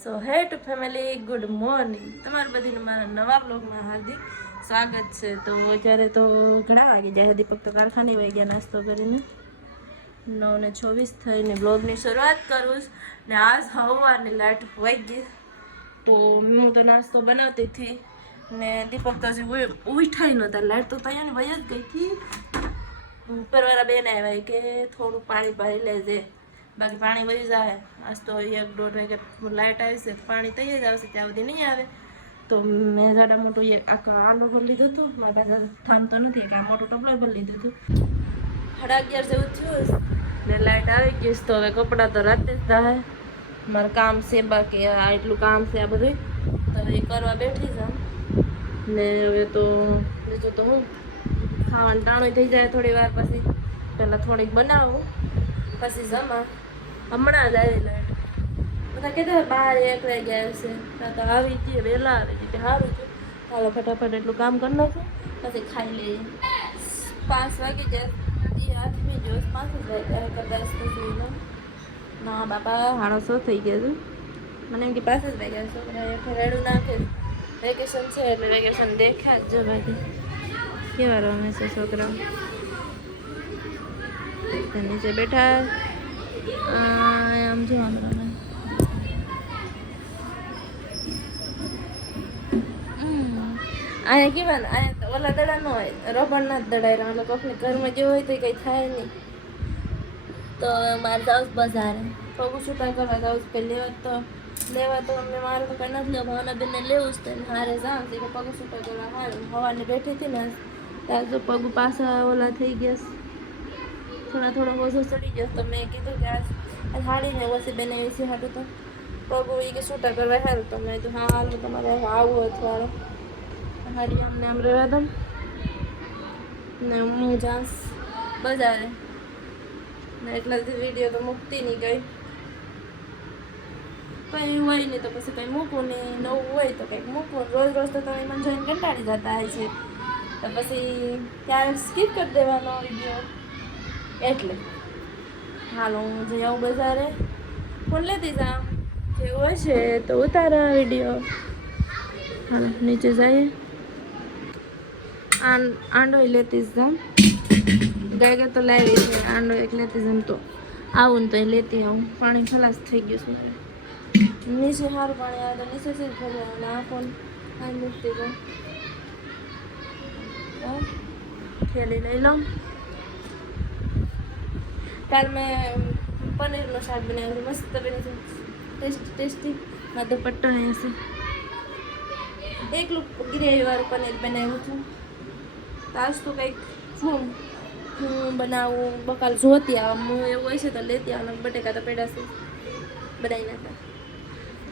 સો હે two family, good morning. તમારું બધીનું મારા નવા બ્લોગમાં હાર્દિક સ્વાગત છે. તો અત્યારે તો ઘણા વાગી જાય. દીપક તો કારખાને વહી ગયા નાસ્તો કરીને. 9:26 થઈને બ્લોગની શરૂઆત કરું ને આજ સવારની લાઈટ વહી ગઈ. તો હું તો નાસ્તો બનાવતી હતી ને દીપક તો હજી ઉઠાઈ નહોતા. લાઈટ તો તૈયાર વહી જ ગઈ હતી. ઉપરવાળા બેન આવ્યા કે થોડું પાણી ભરી લેજે, બાકી પાણી વહી જાય. આજ તો 1-1.5 વાગે લાઇટ આવશે, પાણી તઈ જ આવશે, ત્યાં સુધી નહીં આવે. તો મેં જાડા મોટું આખા આલુ ભરી લીધું હતું. મારી પાસે થામતો નથી કે આ મોટું ટપલું ભરી લીધું હતું. 11:30 જેવું થયું ને લાઇટ આવી ગઈ. તો હવે કપડાં તો રાતે જ થાય. મારું કામ છે, બાકી એટલું કામ છે આ બધું, તો એ કરવા બેઠી જાઉં ને હવે તો બીજું તો હું ખાવાનું ટાણું થઈ જાય થોડી વાર પછી. પહેલાં થોડીક બનાવું પછી જમા. હમણાં જ આવી લાઈટ. બધા કહેતા બહાર 1 વાગ્યા આવશે, તો આવી જઈએ, વહેલા આવી જઈએ, સારું છે. ચાલો ફટાફટ એટલું કામ કરી નાખું પછી ખાઈ લઈએ. 5 વાગી જાય એ હાથમી જો 5 જ વાગ્યા કદાચ પછી ના બાપા 6:30 થઈ ગયા હતું. મને એમ કે 5 જ વાગ્યા. છોકરા રેડું નાખે, વેકેશન છે એટલે વેકેશન દેખ્યા જ જો બાકી કેવા રમે છે છોકરાઓ. નીચે બેઠા આમ જો આમ રમે. અહીંયા કેવા અહીંયા ઓલા દડા ન હોય, રબરના જ દડાઈ રહ્યા. એટલે કોકને ઘરમાં જેવું હોય તો કંઈ થાય નહીં. તો મારે જાઉં બજારે પગું છૂટા કરવા જાઉં લેવા તો અમને મારે તો કંઈ નથી લેવા. ભાવના બેનને લેવું જ તેને હારે જાઉં કે પગું છૂટા કરવા સારું. હવાને બેઠી હતી ને ત્યાં તો પગ પાછા ઓલા થઈ ગયા, થોડો ઓછો ચડી ગયો. તો મેં કીધું કે આ હાડીને ઓછી બનાવી છે હાટું તો પગ એ કે છૂટા કરવા સારું. તો મેં કીધું હા હાલું તમારે આવું અથવાડો હાડી અમને આમ રહેવા દઉં ને હું જાઉં બજારે ને એટલાથી વિડીયો તો મૂકતી નહીં ગઈ. કંઈ હોય નહીં તો પછી કંઈ મૂકવું નહીં, નવું હોય તો કંઈક મૂકવું. રોજ તો તમે મને જોઈને કંટાળી જતા હોય છે, તો પછી ક્યારેક સ્કીપ કરી દેવાનો વિડીયો. એટલે હાલો હું જઈ આવું બજારે, ફોન લેતી જાઉં, જેવું હોય છે તો ઉતારા વિડીયો. હાલો નીચે જઈએ. આંડો લેતી જ જાઉં, ગાય તો લાવી છે. આંડો એક લેતી જાઉં તો આવું ને તો એ લેતી આવું. પાણી ખલાસ થઈ ગયું છે. નીચે સારું પાણી આવે તો નીચે જ ભરવાનું. આ ફોન આ મૂકતી જાઉં. થેલી લઈ લઉં. કાલ મેં પનીરનું શાક બનાવ્યું હતું, મસ્ત બન્યું છે, ટેસ્ટી. મારો દુપટ્ટો અહીંયા છે. એકલું ગ્રેવીવાળું પનીર બનાવ્યું છું. આજ તો કંઈક હું બનાવું બકાલ જોતી આવું. હું એવું હોય છે તો લેતી આવું. બટેકા તો પેડા છે, બનાવી નાખે.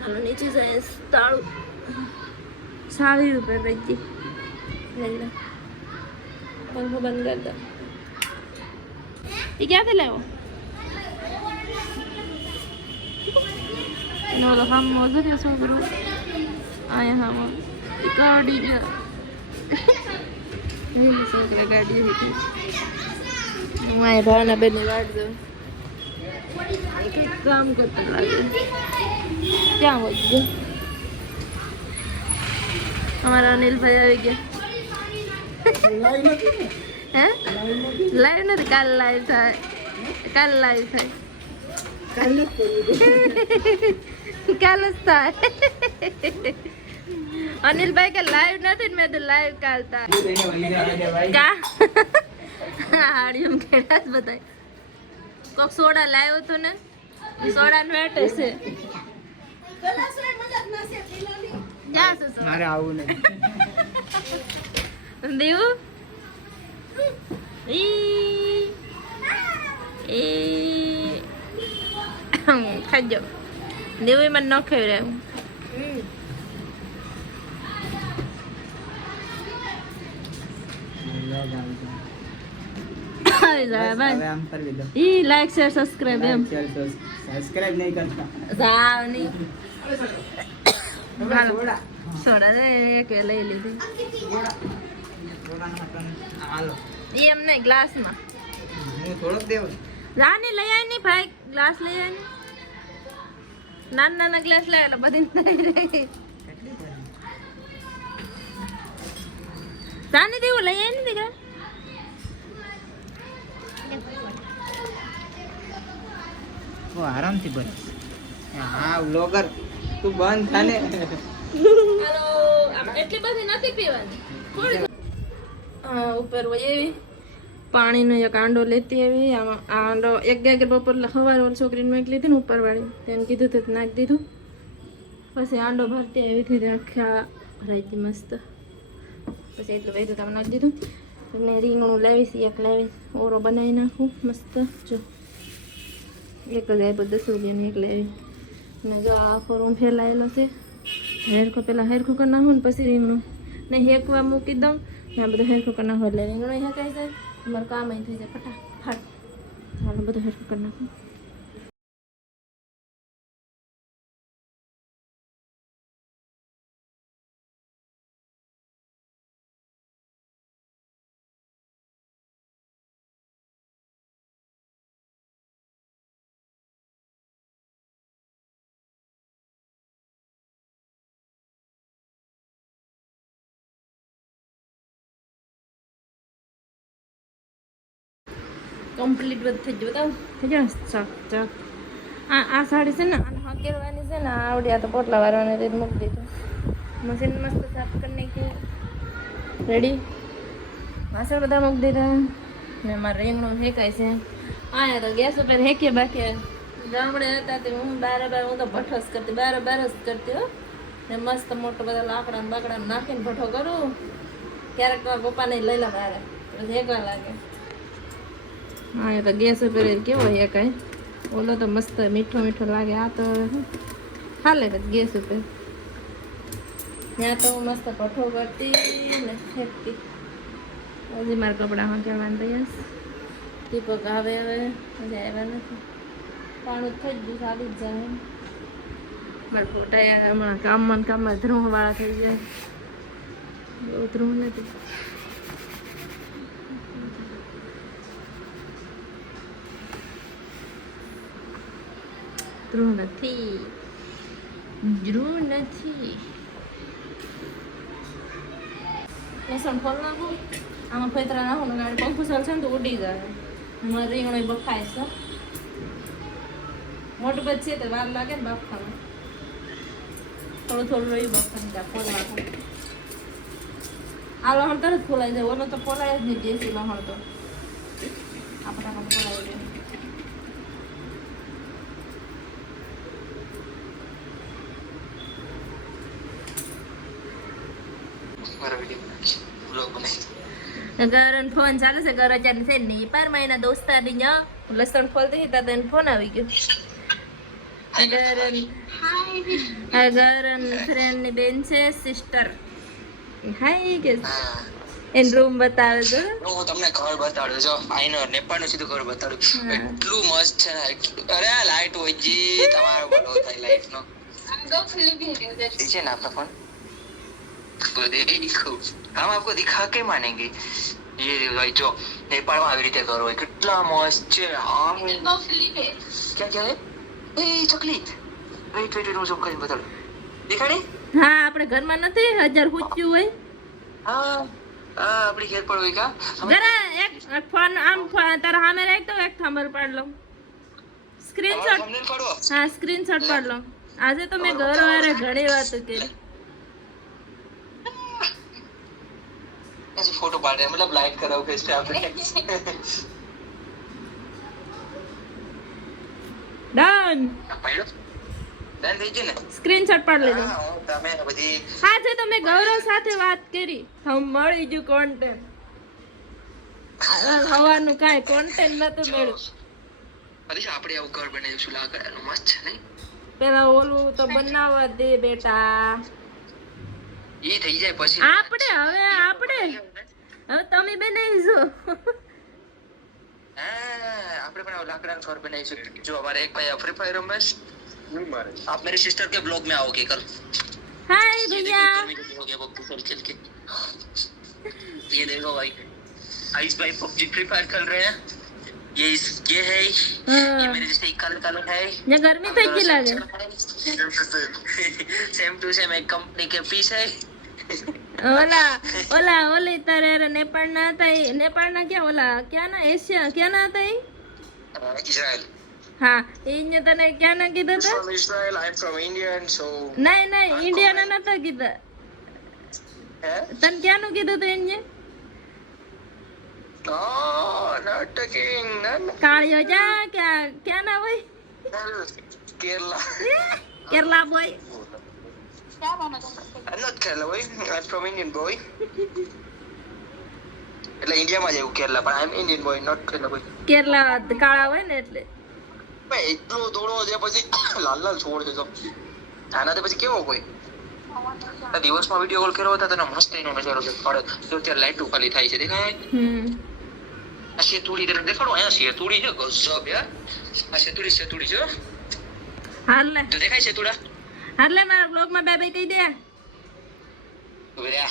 હાલો નીચે જાય. તાળું 20 રૂપિયા વેચી લઈ લો. પંખો બંધ કરી દો. એ ક્યાંથી લેવો? એનો ઓલો હામ મોજો ને શું કરું અહીંયા હામ ગાડી ગયા. છોકરા ગાડી હતી. હું અહીંયા ભાવના બેનની વાટ જોઉં. કંઈક કામ કરતું લાગે. ક્યાં હોય ગયું? અમારા અનિલભાઈ આવી ગયા. હે લાઈવ નથી, કાલ લાઈવ થાય. કાલ લાઈવ થાય. કાલ જ થાય. અનિલભાઈ કે લાઈવ નથી ને મેં તો લાઈવ કાલ થાય. કા હાડીઓ કેડા જ બતાય. કોક સોડા લાવ્યો હતો ને, સોડા નું વેટ છે. મારે આવું નહીં દેવું ખાજો. દેવું મને ન ખવડાવ્યું. લાઈક શેર સબસ્ક્રાઇબ એમ સબસ્ક્રાઇબ નહીં કરતા. જાવ નહીં. સોડા એક લઈ લીધી. એમ નહીં ગ્લાસમાં. હું થોડોક દેવું. રાની લઈ આવી નહીં ભાઈ, ગ્લાસ લઈ આવી. નાના ગ્લાસ લાવેલા બધી થઈ રહી. તાને દેવું લઈ આવી ને દીકરા. આરામથી બરસ. હા વ્લોગર તું બંધ થાને. હાલો એટલી બધી નથી પીવાની થોડી. ઉપર હોય એવી પાણીનો એક આંડો લેતી આવી. આમાં આ આંડો એક ગાગર બપોર સવારે છોકરીને મોકલી હતી ને ઉપર વાળી તેને કીધું તો નાખી દીધું. પછી આંડો ભરતી આવી હતી આખા ભરાઈ હતી મસ્ત. પછી એટલું બધું તમે નાખી દીધું. ને રીંગણું લાવીશ એક લાવીશ ઓરો બનાવી નાખું મસ્ત. જો એક જ આપ્યો 10 રૂપિયાની એક લાવી. ને જો આ આખો રૂમ ફેલાયેલો છે. હેરખું પહેલાં હેરખું કરી નાખું ને પછી રીંગણું ને હેકવા મૂકી દઉં ને આ બધું હેરખું કરી નાખું એટલે રીંગણું હેકાઈ જાય. તમારું કામ અહીં થઈ જાય ફટાફટ. ચાલો બધું હેરખું કરી નાખું. કમ્પ્લીટ બધું થઈ ગયું બતાવું થઈ ગયું ચાક ચાક. આ સાડી છે ને આને હકેલવાની છે ને આવડ્યા તો પોટલા વાળવાને રીતે મૂકી દીધું. મશીન મસ્ત સાફ કરી નાખ્યું. રેડી વાસણ બધા મૂકી દીધા ને મારે રીંગણું શેકાય છે. આયા તો ગેસ ઉપર હેકીએ બાકી ગામડે હતા તે હું હું તો ભઠ્ઠો જ કરતી બાર જ કરતી હો. ને મસ્ત મોટો બધા લાકડા બાકડા નાખીને ભઠ્ઠો કરું. ક્યારેક તો પપ્પાને લઈ લે મારે પછી હેકવા લાગે. હા એ તો ગેસ ઉપર કેવો એ કાંઈ ઓલો તો મસ્ત મીઠો મીઠો લાગે. આ તો હાલે ગેસ ઉપર. ત્યાં તો મસ્ત પઠ્ઠો કરતી ને ફેંકતી. હજી મારા કપડાં હંકેલવાના તૈયાર. દીપક આવે હવે હજી આવ્યા નથી. પાણી થઈ જ ગયું ચાલી જ જાય. મારા ફોટા હમણાં કામમાં ધ્રુવવાળા થઈ જાય. બહુ ધ્રુવ નથી. ધ્રુવ નથી. લસણ ફોલ નાખું આમાં ફેતરા નાખું ને ગાડી પંખું ચાલશે ને તો ઉડી જાય. મારે રીંગણો બફાય છે. મોટું બધ છે તો વાર લાગે ને બાફવામાં. થોડું રહ્યું બફાને ત્યાં ફોલવા. આ લહણ તરત ફોલાઈ જાય. ઓલો તો ફોલાય જ નહીં દેશી લહણ તો આપણા ફોલાઈ જાય. ગરન ફોન ચાલુ છે. ગર ચાલુ છે નહીં પર મહિના દોસ્તાની ન્યા લસણ ફોલતી હતા તો એને ફોન આવી ગયો. ગરન ફ્રેન્ડ ની બેન છે સિસ્ટર. હાય કે એન રૂમ બતાવે છે. હું તમને ઘર બતાડું જો આઈનો નેપાળ નું સીધું ઘર બતાડું. એટલું મસ્ત છે ને. અરે આ લાઈટ હોય જી તમારો બળો થાય લાઈટ નો. नीचे ना आपका फोन तो देखो हम आपको दिखा के मानेंगे. ये भाई जो नेपाल में આવી રીતે કરો કેટલા મસ્ત છે. આમ क्या क्या है ए चकली वेट હું ઝૂમ કરીને બતાડું. દેખાડી હા આપણે ઘરમાં નથી 1000 હુચ્યું હોય. હા આપણી ઘેર પર હોય કા જરા એક ફોન આમ તારા સામે રાખ તો એક થંબર પાડ લો. સ્ક્રીનશોટ હા સ્ક્રીનશોટ પાડ લો. આજે તો મેં ઘર વાળે ઘણી વાતો કરી. ऐसे फोटो पाड़ रहे हैं मतलब लाइक कराओगे इस पे आपने ડન પાડ્યો ડન થઈ ગયું ને. સ્ક્રીનશોટ પાડ લેજો. હા તમે બધી હા છે તો મેં ગૌરવ સાથે વાત કરી. હમ મળી ગયું કોન્ટેન્ટ. હવાનું કાંઈ કોન્ટેન્ટ નતું મળ્યું. પછી આપણે આવું ઘર બનાવીશું લાકડાનું મસ્ત છે નહીં. પેલા ઓલું તો બનાવવા દે બેટા. એ થઈ જાય પછી આપણે હવે તમે બનાવીશું. हाँ આપણે પણ આવું લાકડાનું ઘર બનાવીશું. જો हमारे एक भाई फ्री फायर रम बस आप मेरे सिस्टर के ब्लॉग में आओगे कल. हाय भैया हो गया वो खेल खेल के. ये देखो भाई आइस भाई पबजी फ्री फायर खेल रहे हैं. ये है ये हाँ मेरे जैसे एक काले काले है ये गर्मी થઈ ગઈ લાગે सेम टू सेम एक कंपनी के पीस है ઓલી તારે નેપાળના હતા નેપાળના ક્યાં ના એશિયા ક્યાં ના હતા इजराइल હા એને તને ક્યાં ના કીધું હતા from Israel I'm from Indian so નહીં ઇન્ડિયાના નતા કીધા તને ક્યાંનું કીધું હતું એને no not taking none કાળિયો જા ક્યાં ના હોય Kerala Kerala boy I'm not Kerala boy I'm from Indian boy એટલે ઇન્ડિયામાં જ એવું કેરલા પણ I'm Indian boy not Kerala boy Kerala કાળા હોય ને એટલે ભાઈ એટલો દોડો છે પછી લાલ લાલ છોડ છે તો આનાથી પછી કેવો કોઈ દિવસમાં વિડીયો કોલ કર્યો હતો તને મસ્ત એનો નજારો દેખાડે તો ત્યાં લાઈટ ખાલી થાય છે દેખાય આ શેતુડી તને દેખાડો અહીંયા શેતુડી છે ગજબ યાર આ શેતુડી જો હાલ ને તો દેખાય શેતુડા હાલ મારા બ્લોગમાં બાય બાય કહી દે વેરા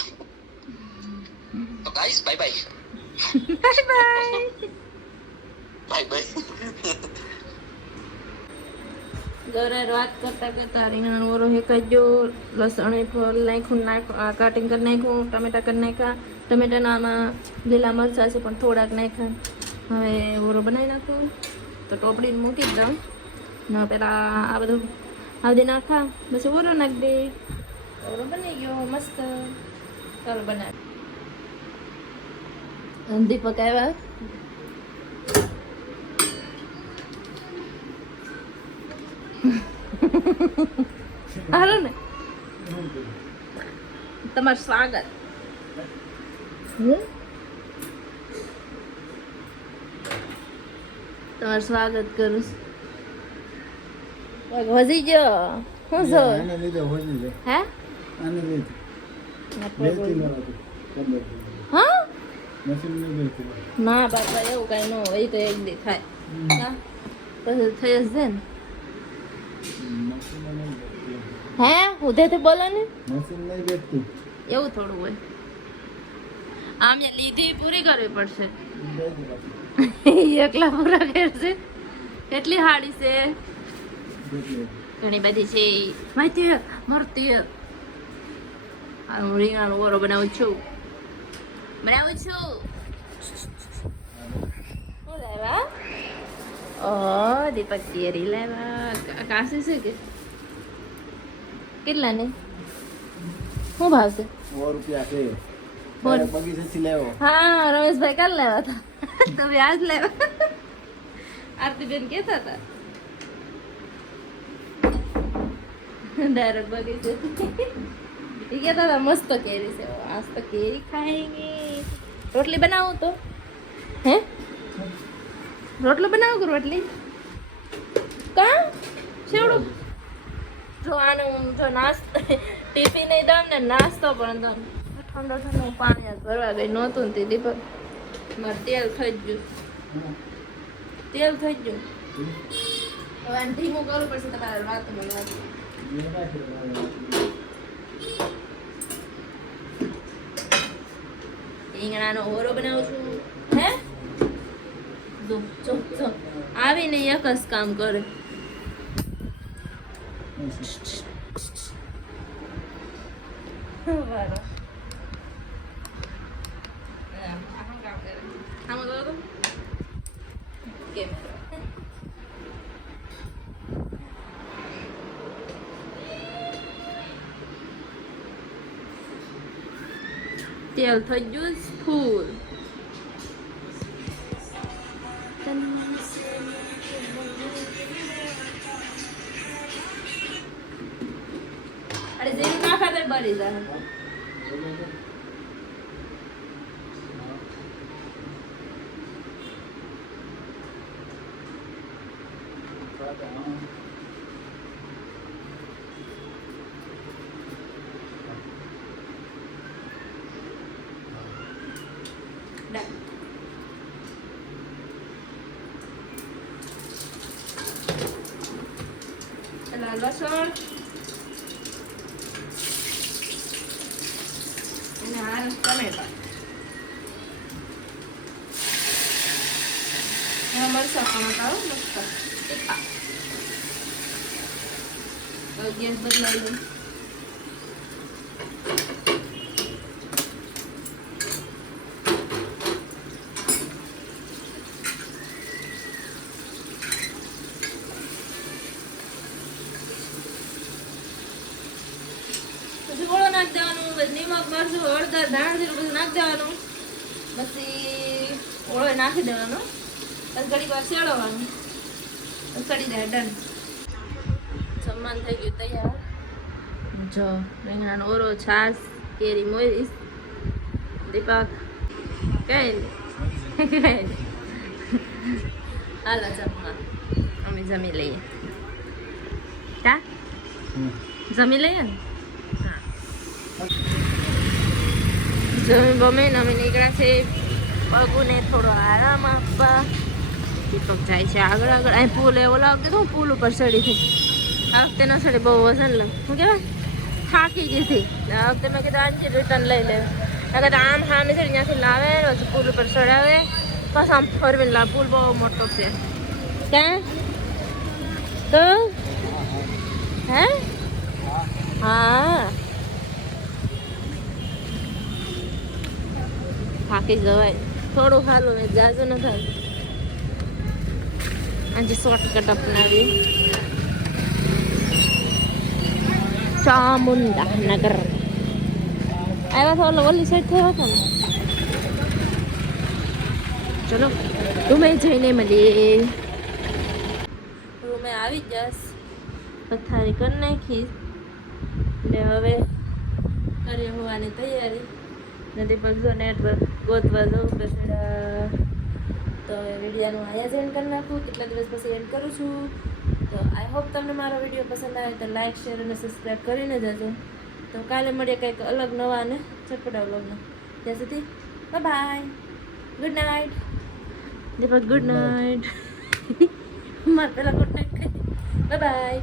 તો guys bye bye bye bye bye bye ઘરે વાત કરતા રીંગણ ઓરો હેકાજો લસણ ફળ નાખ્યું કાટિંગ કરી નાખ્યું ટમેટા કરી નાખ્યા ટમેટાના આમાં લીલા મરચાં છે પણ થોડાક નાખ્યા હવે ઓરો બનાવી નાખું તો ટોપડીને મૂકી જ દઉં ને પેલા આ બધું આવડી નાખા પછી ઓરો નાખી દે ઓરો બની ગયો મસ્ત ચાલો બનાવ દીપક આવ્યા હાલો ને તમારું સ્વાગત તમારું સ્વાગત કરું વધી ગયો શું છો હે હા ના બાપા એવું કઈ ન હોય એ તો એક દી થાય પછી થઈ જશે ને હે ઉધેથી બોલો ને એવું થોડું હોય આમ લીધી પૂરી કરવી પડશે એકલા પૂરા કરશે કેટલી હાડી છે ઘણી બધી છે માહિતી મરતી હું રીંગણાનો ઓરો બનાવું છું શું લાવ્યા ઓ દીપક કેરી લાવ્યા કાશી છે કે કેટલા ને શું ભાવ છે હા રમેશભાઈ કાલ લાવ્યા હતા તમે આજ લાવ્યા આરતીબેન કહેતા હતા ડાયરેક્ટ બગીચે એ કહેતા હતા મસ્ત કેરી છે આજ તો કેરી ખાएंगे રોટલી બનાવું તો હે રોટલો બનાવો કે રોટલી કા છેવડું જો આને જો નાસ્તો ટિફિન નહીં દઉં ને નાસ્તો પણ દઉં ઠંડો પાણી ભરવા ગઈ નહોતું ને તે દીપક મારે તેલ થઈ ગયું હવે આને ધીમું કરવું પડશે તમારે વાત મળવા રીંગણાનો ઓરો બનાવું છું હે જો આવીને એક જ કામ કરે તેલ થઈ ગયું ફૂલ અરે જેવી નાખા તો બળી જાય લસણ અને આ ટમેટા તીખા ટમાટા મસ્ત તીખા. હવે ગેસ બદલાવી દઉં. પછી ઓળો નાખી દેવાનું, પછી નિમક મરચું હળદર ધાણા જીરું બધું નાખી દેવાનું, પછી ઓળો નાખી દેવાનો, પછી ઘડી વાર શેળવવાનું, પછી ચડી જાય. ડન. જમવાનું થઈ ગયું તૈયાર. જો રીંગણાનો ઓરો, છાશ, કેરી મોરીસ. દીપક કઈ હાલો જમવા. અમે જમી લઈએ. કા જમી લઈએ ને. જમી બમે ને અમે નીકળ્યા છે પગુને થોડો આરામ આપવા. દીપક જાય છે આગળ આગળ. અહીં પુલ એવો લાગતો હતો, પુલ ઉપર ચડી હતી. આ વખતે ન ચડી, બહુ વજન લે. શું કહેવાય, થાકી ગઈ હતી. આ વખતે મેં કીધું આજે રિટર્ન લઈ લે. કદાચ આમ સામે છે ત્યાંથી લાવે, પછી પુલ ઉપર ચડાવે, બસ આમ ફરવીને લાવે. પુલ બહુ મોટો છે. ક્યાં તો હે હા થાકી જવાય. થોડું હાલું હોય, જાજુ ન થાય. આજે શોર્ટકટ અપનાવી ચામુંડા નગર આવ્યા તો ઓલી સાઈડ થયો હતો ને. ચલો રૂમે જઈને મળીએ. રૂમે આવી જશ, પથારી કરી નાખીશ એટલે હવે કરીએ હોવાની તૈયારી. નથી પણ નેટવર્ક ગોતવા જવું બેસડા. તો હવે વિડીયોનું અહીંયા જ એન્ડ કરી નાખું. કેટલા દિવસ પછી એન્ડ કરું છું. તો આઈ હોપ તમને મારો વિડીયો પસંદ આવે તો લાઇક શેર અને સબસ્ક્રાઈબ કરીને જજો. તો કાલે મળીએ કંઈક અલગ નવા અને ચટપટા વ્લોગમાં. ત્યાં સુધી bye, good night. Deepak good night. મારે પેલા ગુડ નાઇટ કહી. બાય.